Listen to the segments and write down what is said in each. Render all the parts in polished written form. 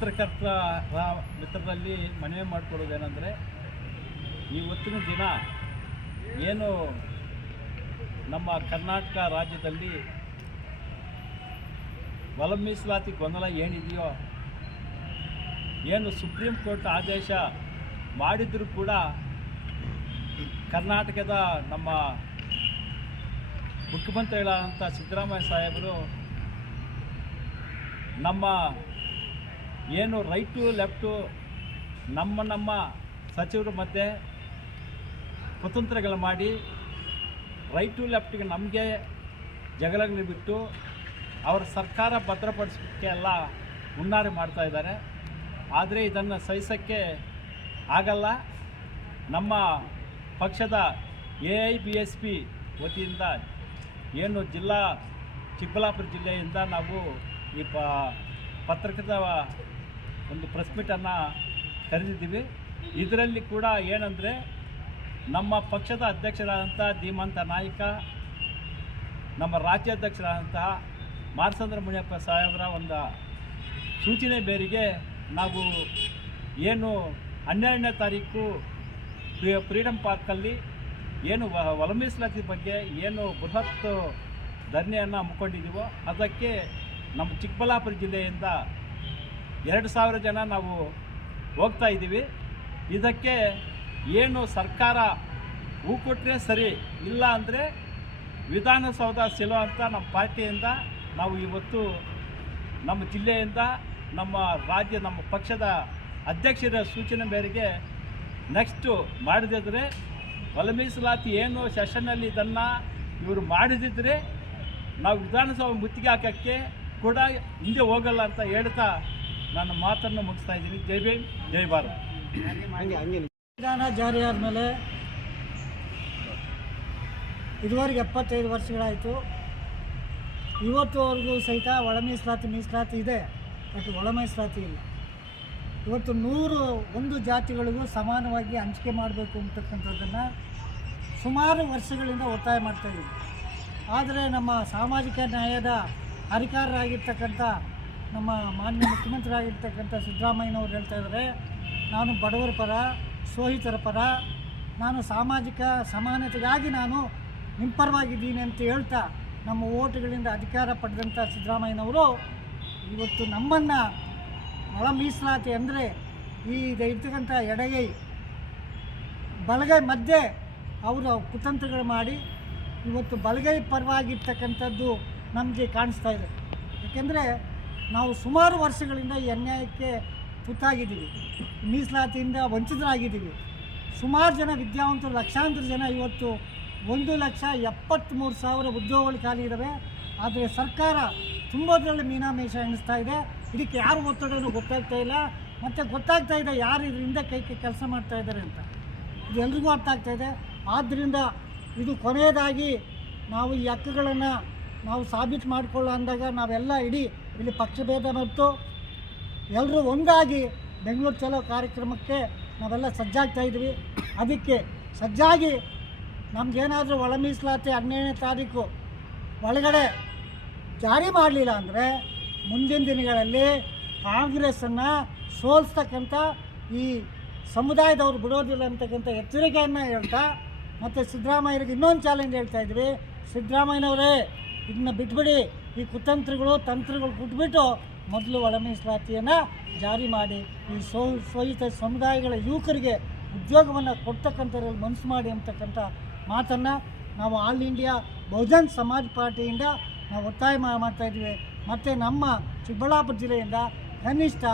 ಪತ್ರಕರ್ತರ ಮಿತ್ರರಲ್ಲಿ ಮನವಿ ಮಾಡಿಕೊಳ್ಳೋದೇನೆಂದರೆ, ಇವತ್ತಿನ ದಿನ ಏನು ನಮ್ಮ ಕರ್ನಾಟಕ ರಾಜ್ಯದಲ್ಲಿ ಒಳ ಮೀಸಲಾತಿ ಗೊಂದಲ ಏನಿದೆಯೋ, ಏನು ಸುಪ್ರೀಂ ಕೋರ್ಟ್ ಆದೇಶ ಮಾಡಿದರೂ ಕೂಡ ಕರ್ನಾಟಕದ ನಮ್ಮ ಮುಖ್ಯಮಂತ್ರಿಗಳಾದಂಥ ಸಿದ್ದರಾಮಯ್ಯ ಸಾಹೇಬರು ನಮ್ಮ ಏನು ರೈಟು ಲೆಫ್ಟು ನಮ್ಮ ಸಚಿವರ ಮಧ್ಯೆ ಕುತಂತ್ರಗಳು ಮಾಡಿ ರೈಟು ಲೆಫ್ಟಿಗೆ ನಮಗೆ ಜಗಳಗಳು ಬಿಟ್ಟು ಅವರ ಸರ್ಕಾರ ಭದ್ರಪಡಿಸೋಕ್ಕೆ ಎಲ್ಲ ಹುನ್ನಾರ ಮಾಡ್ತಾಯಿದ್ದಾರೆ. ಆದರೆ ಇದನ್ನು ಸಹಿಸೋಕ್ಕೆ ಆಗಲ್ಲ. ನಮ್ಮ ಪಕ್ಷದ AIBSP ವತಿಯಿಂದ ಏನು ಚಿಕ್ಕಬಳ್ಳಾಪುರ ಜಿಲ್ಲೆಯಿಂದ ನಾವು ಈ ಪತ್ರಕರ್ತ ಒಂದು ಪ್ರೆಸ್ ಮೀಟನ್ನು ಕರೆದಿದ್ದೀವಿ. ಇದರಲ್ಲಿ ಕೂಡ ಏನಂದರೆ, ನಮ್ಮ ಪಕ್ಷದ ಅಧ್ಯಕ್ಷರಾದಂಥ ಧೀಮಂತ ನಾಯಕ, ನಮ್ಮ ರಾಜ್ಯಾಧ್ಯಕ್ಷರಾದಂತಹ ಮಾರ್ಸಂದ್ರ ಮುನಿಯಪ್ಪ ಸಾಹೇಬರ ಒಂದು ಸೂಚನೆ ಮೇರೆಗೆ ನಾವು ಏನು 12ನೇ ತಾರೀಕು ಫ್ರೀಡಮ್ ಪಾರ್ಕಲ್ಲಿ ಏನು ಒಳ ಮೀಸಲಾತಿ ಬಗ್ಗೆ ಏನು ಬೃಹತ್ ಧರಣಿಯನ್ನು ಹಮ್ಮಿಕೊಂಡಿದ್ದೀವೋ, ಅದಕ್ಕೆ ನಮ್ಮ ಚಿಕ್ಕಬಳ್ಳಾಪುರ ಜಿಲ್ಲೆಯಿಂದ 2000 ಜನ ನಾವು ಹೋಗ್ತಾ ಇದ್ದೀವಿ. ಇದಕ್ಕೆ ಏನು ಸರ್ಕಾರ ಹೂ ಕೊಟ್ಟರೆ ಸರಿ, ಇಲ್ಲ ಅಂದರೆ ವಿಧಾನಸೌಧ ಸಿಲೋ ಅಂತ ನಮ್ಮ ಪಾರ್ಟಿಯಿಂದ ನಾವು ಇವತ್ತು ನಮ್ಮ ಜಿಲ್ಲೆಯಿಂದ ನಮ್ಮ ಪಕ್ಷದ ಅಧ್ಯಕ್ಷರ ಸೂಚನೆ ಮೇರೆಗೆ ನೆಕ್ಸ್ಟು ಮಾಡದಿದ್ದರೆ ಒಳ ಮೀಸಲಾತಿ ಏನು ಸೆಷನ್ನಲ್ಲಿ ಇದನ್ನು ಇವರು ಮಾಡದಿದ್ದರೆ ನಾವು ವಿಧಾನಸಭೆ ಮುತ್ತಿಗೆ ಹಾಕೋಕ್ಕೆ ಕೂಡ ಹಿಂದೆ ಹೋಗಲ್ಲ ಅಂತ ಹೇಳ್ತಾ ನನ್ನ ಮಾತನ್ನು ಮುಗಿಸ್ತಾ ಇದ್ದೀನಿ. ಜೈ ಭೀಮ್, ಜೈ ಭಾರತ್. ಸಂವಿಧಾನ ಜಾರಿ ಆದಮೇಲೆ ಇದುವರೆಗೆ 75 ವರ್ಷಗಳಾಯಿತು. ಇವತ್ತುವರೆಗೂ ಸಹಿತ ಒಳ ಮೀಸಲಾತಿ ಇದೆ, ಬಟ್ ಒಳ ಮೀಸಲಾತಿ ಇಲ್ಲ. ಇವತ್ತು 101 ಜಾತಿಗಳಿಗೂ ಸಮಾನವಾಗಿ ಹಂಚಿಕೆ ಮಾಡಬೇಕು ಅಂತಕ್ಕಂಥದ್ದನ್ನು ಸುಮಾರು ವರ್ಷಗಳಿಂದ ಒತ್ತಾಯ ಮಾಡ್ತಾಯಿದ್ದೀವಿ. ಆದರೆ ನಮ್ಮ ಸಾಮಾಜಿಕ ನ್ಯಾಯದ ಅಧಿಕಾರರಾಗಿರ್ತಕ್ಕಂಥ ನಮ್ಮ ಮಾನ್ಯ ಮುಖ್ಯಮಂತ್ರಿಯಾಗಿರ್ತಕ್ಕಂಥ ಸಿದ್ದರಾಮಯ್ಯನವರು ಹೇಳ್ತಾ ಇದ್ದಾರೆ, ನಾನು ಬಡವರ ಪರ, ಸೋಹಿತರ ಪರ, ನಾನು ಸಾಮಾಜಿಕ ಸಮಾನತೆಗಾಗಿ ನಾನು ನಿಮ್ಮ ಪರವಾಗಿದ್ದೀನಿ ಅಂತ ಹೇಳ್ತಾ ನಮ್ಮ ಓಟುಗಳಿಂದ ಅಧಿಕಾರ ಪಡೆದಂಥ ಸಿದ್ದರಾಮಯ್ಯನವರು ಇವತ್ತು ನಮ್ಮನ್ನು ಒಳ ಮೀಸಲಾತಿ ಅಂದರೆ ಇರ್ತಕ್ಕಂಥ ಎಡಗೈ ಬಲಗೈ ಮಧ್ಯೆ ಅವರು ಕುತಂತ್ರಗಳು ಮಾಡಿ ಇವತ್ತು ಬಲಗೈ ಪರವಾಗಿರ್ತಕ್ಕಂಥದ್ದು ನಮಗೆ ಕಾಣಿಸ್ತಾ ಇದೆ. ಏಕೆಂದರೆ ನಾವು ಸುಮಾರು ವರ್ಷಗಳಿಂದ ಈ ಅನ್ಯಾಯಕ್ಕೆ ತುತ್ತಾಗಿದ್ದೀವಿ, ಮೀಸಲಾತಿಯಿಂದ ವಂಚಿತರಾಗಿದ್ದೀವಿ. ಸುಮಾರು ಜನ ವಿದ್ಯಾವಂತರು, ಲಕ್ಷಾಂತರ ಜನ ಇವತ್ತು 1,73,000 ಉದ್ಯೋಗಗಳು ಖಾಲಿ ಇದ್ದಾವೆ. ಆದರೆ ಸರ್ಕಾರ ತುಂಬದರಲ್ಲಿ ಮೀನಾಮೇಷ ಎಣಿಸ್ತಾ ಇದೆ. ಇದಕ್ಕೆ ಯಾರು ಒತ್ತಡನೂ ಗೊತ್ತಾಗ್ತಾ ಇಲ್ಲ, ಮತ್ತು ಗೊತ್ತಾಗ್ತಾ ಇದೆ ಯಾರು ಇದರಿಂದ ಕೈಗೆ ಕೆಲಸ ಮಾಡ್ತಾ ಇದ್ದಾರೆ ಅಂತ. ಇದು ಎಲ್ರಿಗೂ ಅರ್ಥ ಆಗ್ತಾ ಇದೆ. ಆದ್ದರಿಂದ ಇದು ಕೊನೆಯದಾಗಿ ನಾವು ಈ ಹಕ್ಕುಗಳನ್ನು ನಾವು ಸಾಬೀತು ಮಾಡಿಕೊಳ್ಳೋ ಅಂದಾಗ ನಾವೆಲ್ಲ ಇಲ್ಲಿ ಪಕ್ಷಭೇದ ಮತ್ತು ಎಲ್ಲರೂ ಒಂದಾಗಿ ಬೆಂಗಳೂರು ಚಲೋ ಕಾರ್ಯಕ್ರಮಕ್ಕೆ ನಾವೆಲ್ಲ ಸಜ್ಜಾಗ್ತಾ ಇದ್ವಿ. ಅದಕ್ಕೆ ಸಜ್ಜಾಗಿ ನಮಗೇನಾದರೂ ಒಳ ಮೀಸಲಾತಿ 12ನೇ ತಾರೀಕು ಒಳಗಡೆ ಜಾರಿ ಮಾಡಲಿಲ್ಲ ಅಂದರೆ ಮುಂದಿನ ದಿನಗಳಲ್ಲಿ ಕಾಂಗ್ರೆಸ್ಸನ್ನು ಸೋಲಿಸ್ತಕ್ಕಂಥ ಈ ಸಮುದಾಯದವರು ಬಿಡೋದಿಲ್ಲ ಅಂತಕ್ಕಂಥ ಎಚ್ಚರಿಕೆಯನ್ನು ಹೇಳ್ತಾ, ಮತ್ತು ಸಿದ್ದರಾಮಯ್ಯರಿಗೆ ಇನ್ನೊಂದು ಚಾಲೆಂಜ್ ಹೇಳ್ತಾ ಇದ್ವಿ. ಸಿದ್ದರಾಮಯ್ಯನವರೇ, ಇದನ್ನ ಬಿಟ್ಬಿಡಿ, ಈ ಕುತಂತ್ರಗಳು ತಂತ್ರಗಳು ಬಿಟ್ಬಿಟ್ಟು ಮೊದಲು ಒಳ ಮೀಸಲಾತಿಯನ್ನು ಜಾರಿ ಮಾಡಿ ಈ ಸೋಹಿತ ಸಮುದಾಯಗಳ ಯುವಕರಿಗೆ ಉದ್ಯೋಗವನ್ನು ಕೊಡ್ತಕ್ಕಂಥದ್ರಲ್ಲಿ ಮನಸ್ಸು ಮಾಡಿ ಅಂತಕ್ಕಂಥ ಮಾತನ್ನು ನಾವು ಆಲ್ ಇಂಡಿಯಾ ಬಹುಜನ್ ಸಮಾಜ್ ಪಾರ್ಟಿಯಿಂದ ನಾವು ಒತ್ತಾಯ ಮಾಡ್ತಾಯಿದ್ವಿ. ಮತ್ತು ನಮ್ಮ ಚಿಕ್ಕಬಳ್ಳಾಪುರ ಜಿಲ್ಲೆಯಿಂದ ಕನಿಷ್ಠ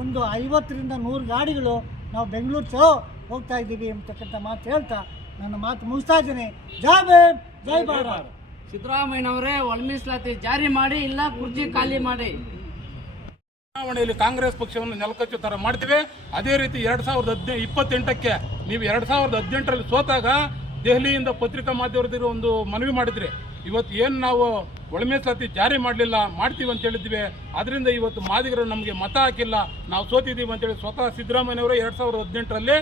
ಒಂದು 50ರಿಂದ 100 ಗಾಡಿಗಳು ನಾವು ಬೆಂಗಳೂರು ಚಲೋ ಹೋಗ್ತಾ ಇದ್ದೀವಿ ಅಂತಕ್ಕಂಥ ಮಾತು ಹೇಳ್ತಾ ನನ್ನ ಮಾತು ಮುಗಿಸ್ತಾ ಇದ್ದೀನಿ. ಜೈ ಭೀಮ್, ಜೈ ಭಾರತ್. ಸಿದ್ದರಾಮಯ್ಯನವರೇ, ಒಳ ಮೀಸಲಾತಿ ಜಾರಿ ಮಾಡಿ, ಇಲ್ಲ ಕುರ್ಚಿ ಖಾಲಿ ಮಾಡಿ. ಚುನಾವಣೆಯಲ್ಲಿ ಕಾಂಗ್ರೆಸ್ ಪಕ್ಷವನ್ನು ನೆಲಕಚ್ಚು ಥರ ಮಾಡ್ತೀವಿ. ಅದೇ ರೀತಿ 2028ಕ್ಕೆ ನೀವು 2018ರಲ್ಲಿ ಸೋತಾಗ ದೆಹಲಿಯಿಂದ ಪತ್ರಿಕಾ ಮಾಧ್ಯಮದವರು ಒಂದು ಮನವಿ ಮಾಡಿದ್ರಿ. ಇವತ್ತು ಏನು ನಾವು ಒಳ ಮೀಸಲಾತಿ ಜಾರಿ ಮಾಡಲಿಲ್ಲ, ಮಾಡ್ತೀವಿ ಅಂತ ಹೇಳಿದ್ವಿ. ಅದರಿಂದ ಇವತ್ತು ಮಾದಿಗರು ನಮಗೆ ಮತ ಹಾಕಿಲ್ಲ, ನಾವು ಸೋತಿದ್ದೀವಿ ಅಂತೇಳಿ ಸ್ವತಃ ಸಿದ್ದರಾಮಯ್ಯನವರು 2018ರಲ್ಲಿ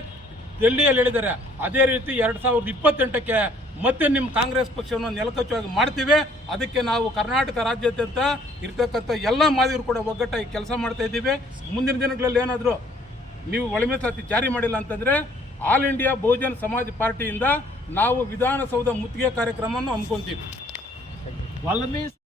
ಡೆಲ್ಲಿಯಲ್ಲಿ ಹೇಳಿದ್ದಾರೆ. ಅದೇ ರೀತಿ 2028ಕ್ಕೆ ಮತ್ತೆ ನಿಮ್ಮ ಕಾಂಗ್ರೆಸ್ ಪಕ್ಷವನ್ನು ನೆಲಕಚ್ಚುವಾಗಿ ಮಾಡ್ತೀವಿ. ಅದಕ್ಕೆ ನಾವು ಕರ್ನಾಟಕ ರಾಜ್ಯಾದ್ಯಂತ ಇರ್ತಕ್ಕಂಥ ಎಲ್ಲ ಮಾದಿಗರು ಕೂಡ ಒಗ್ಗಟ್ಟಾಗಿ ಕೆಲಸ ಮಾಡ್ತಾ ಇದ್ದೀವಿ. ಮುಂದಿನ ದಿನಗಳಲ್ಲಿ ಏನಾದರೂ ನೀವು ಒಳ ಮೀಸಲಾತಿ ಜಾರಿ ಮಾಡಿಲ್ಲ ಅಂತಂದ್ರೆ ಆಲ್ ಇಂಡಿಯಾ ಬಹುಜನ ಸಮಾಜ ಪಾರ್ಟಿಯಿಂದ ನಾವು ವಿಧಾನಸೌಧ ಮುತ್ತಿಗೆ ಕಾರ್ಯಕ್ರಮವನ್ನು ಹಮ್ಮಿಕೊಂತೀವಿ. ಒಳ